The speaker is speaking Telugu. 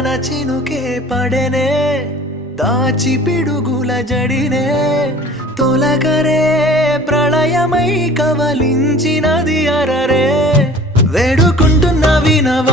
వాన చినుకే పడెనే దాచి పిడుగుల జడినే తొలగరే ప్రళయమై కవలించినది అరరే వేడుకుంటున్న వినవ